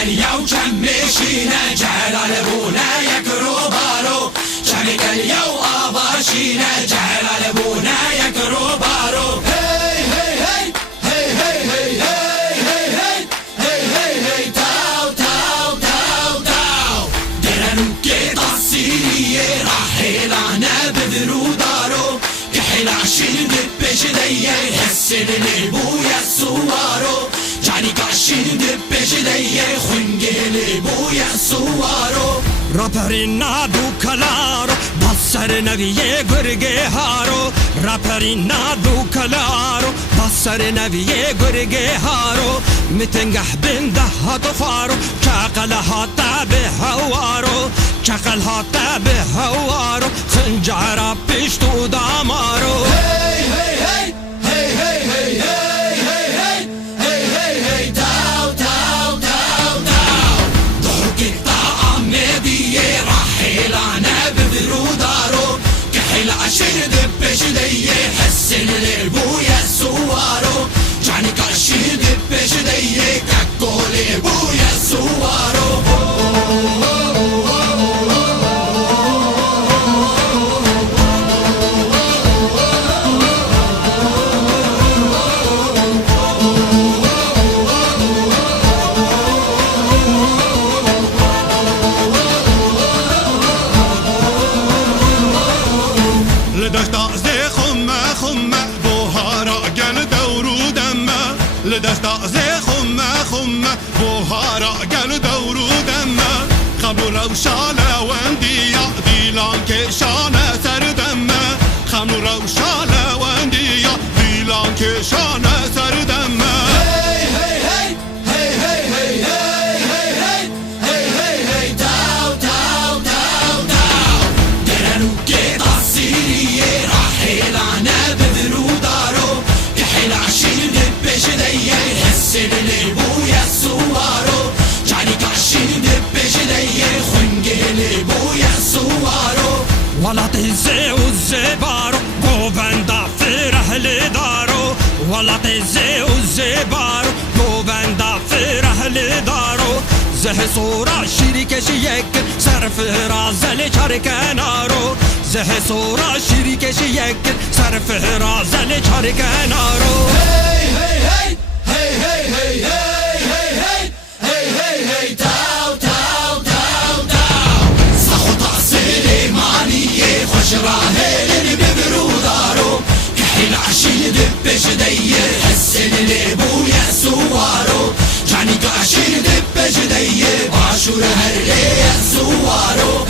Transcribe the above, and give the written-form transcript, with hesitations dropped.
کلیا و کم میشینه جلال بونه یک روبارو چمی کلیا و آباشینه جلال بونه یک روبارو هی هی هی هی هی هی هی هی هی هی تاو تاو تاو تاو درنو که تاثیریه راحلانه بدرودارو که حلاشین دپش دیه حسن لبوی سوارو جانی کاشین دپش دیه خونگل بوی سوارو رپرین دو کلارو بسر نویه گرگه هارو رپرین دو کلارو بسر نویه گرگه هارو متنگه بنده هاتو فارو چاقل هاتا به هوارو چاقل هاتا به هوارو خنجارا پیشتو دامارو هی هی هی هی هی هی هی هی هی هی تاو تاو تاو تاو ضحك الطعام مديه راحلانه بدرودارو كحل عشر دبش ديه حسن لبويا سوارو جاني كاشي دبش ديه كاكول بويا سوارو لدشتا زي خمه خمه بوهارا گل دورو دمه لدشتا زي خمه خمه بوهارا گل دورو دمه خمرو روشاله وندیا دیلان که شانه سر دمه خمرو روشاله وندیا دیلان که شانه سر دمه هی هی هی هی هی هی هی هی هی هی تاو تاو تاو تاو درنو که تاثیریه راحلانه بدرودارو كحل عشين دبش ديه حسن لبوي سوارو جاني كاشين دبش ديه خنجل بوي سوارو ولا تنسي والزبارو گووندا فره لدارو ولا تنسي والزبارو گووندا فره لدارو زه سورا شریکش یک صرف رازل چار کنارو زه سورا شریکش یک صرف رازل چار کنارو هی هی هی هی هی هی هی هی هی هی تاو تاو تاو تاو سخو تأثیر معنیه خوش راهل ببرودارو كحل عشين دبش ديه حسن لبوي سوارو جاني كاشين دبش ديه باشور هرلي سوارو